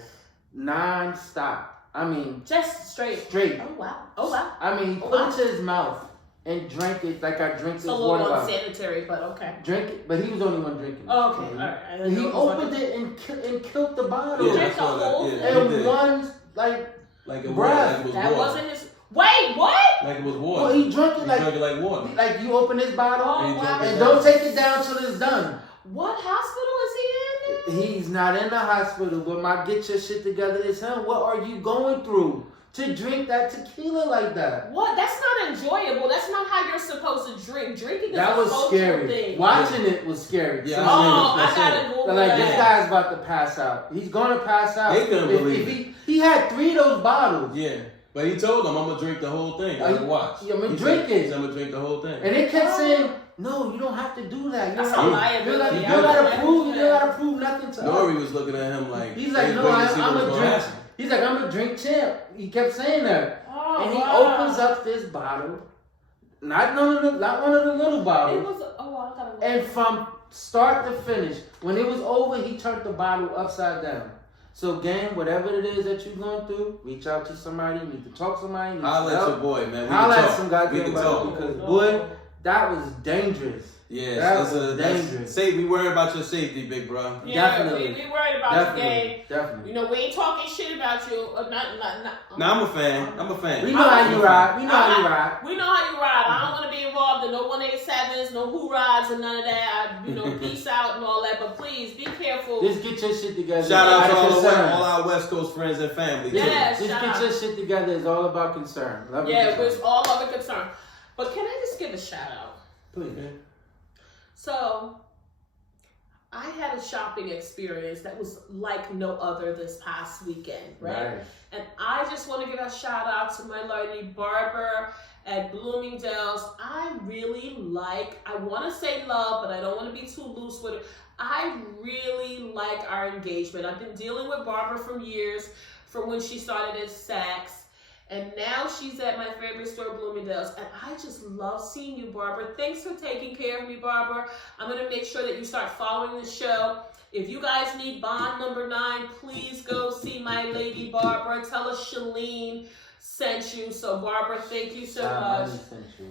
non-stop. I mean, Just straight. Oh wow. I mean, he put it to his mouth and drank it like I drink this It's a water little bottle. unsanitary, but okay. Drink it, but he was the only one drinking it. Oh, okay, all right. And he opened it and killed the bottle. He drank the whole thing. And one, like it bruh, was that water. wasn't his. Wait, what? Like it was water. well, he drank it He like, drank it like water. like you open this bottle Oh, wow. and don't take it down till it's done. What hospital is he in? He's not in the hospital, but my Get Your Shit Together is him. What are you going through to drink that tequila like that? What? That's not enjoyable. That's not how you're supposed to drink. Drinking is That a was social scary. thing. Watching it was scary. Yeah, Oh, That's I gotta it. go. So like this guy's about to pass out. He's gonna pass out. They couldn't believe if he had 3 of those bottles. Yeah. But he told them, I'm going to drink the whole thing. I'm going to watch. Yeah, I'm gonna He drink said, it. he said, I'm going to drink the whole thing. And they kept saying, no, you don't have to do that. That's a liability. You gotta prove nothing to Nori us. was looking at him like, He's like, no, I'm a drink. He's like, I'm a drink champ. He kept saying that. Oh, And he wow. opens up this bottle. Not one of the little It bottles. was. I gotta. And from start to finish, when it was over, he turned the bottle upside down. So, gang, whatever it is that you're going through, reach out to somebody. You need to talk to somebody. You need Holla to at help. your boy, man. Holla at some We goddamn can brother talk. because, boy, that was dangerous. Yeah, That was dangerous. We worry about your safety, big bro. Yeah, Definitely. we worried about the game. Definitely. You know, we ain't talking shit about you. Nah, I'm a fan. I'm a fan. We know how you ride. We know how you ride. We know how you ride. I don't want to be involved in no 187s, no who rides, and none of that. Peace out and all that. But please be careful. Just get your shit together. Shout out to Out of concern. all our West Coast friends and family. Yes. too. Just get your shit together. It's all about concern. Love and Yeah, concern. it's all of a concern. But can I just give a shout out? Please. So, I had a shopping experience that was like no other this past weekend, right? Nice. And I just want to give a shout out to my lady barber at Bloomingdale's. I really I want to say love, but I don't want to be too loose with it. I really like our engagement. I've been dealing with Barbara from years, from when she started at Saks. And now she's at my favorite store, Bloomingdale's. And I just love seeing you, Barbara. Thanks for taking care of me, Barbara. I'm going to make sure that you start following the show. If you guys need bond number 9, please go see my lady, Barbara. Tell her Shalene sent you. So, Barbara, thank you so much.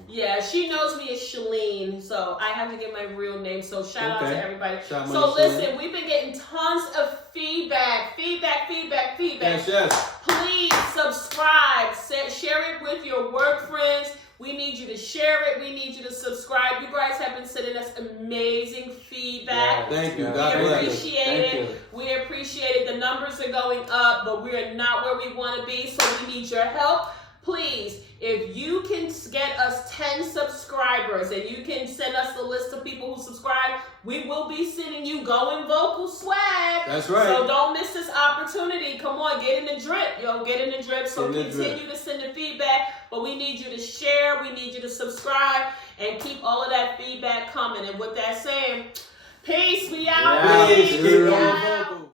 Yeah, she knows me as Shalene, so I have to get my real name. So, shout out to everybody. So, listen, we've been getting tons of feedback. Yes. Please subscribe. Share it with your work friends. We need you to share it. We need you to subscribe. You guys have been sending us amazing feedback. Thank you. We God bless. appreciate it. We appreciate it. The numbers are going up, but we're not where we want to be, so we need your help. Please, if you can get us 10 subscribers and you can send us a list of people who subscribe, we will be sending you Going Vocal swag. That's right. So don't miss this opportunity. Come on, get in the drip. Get in the drip. So continue to send the feedback, but we need you to share. We need you to subscribe and keep all of that feedback coming. And with that saying, peace. We out. Peace. We out.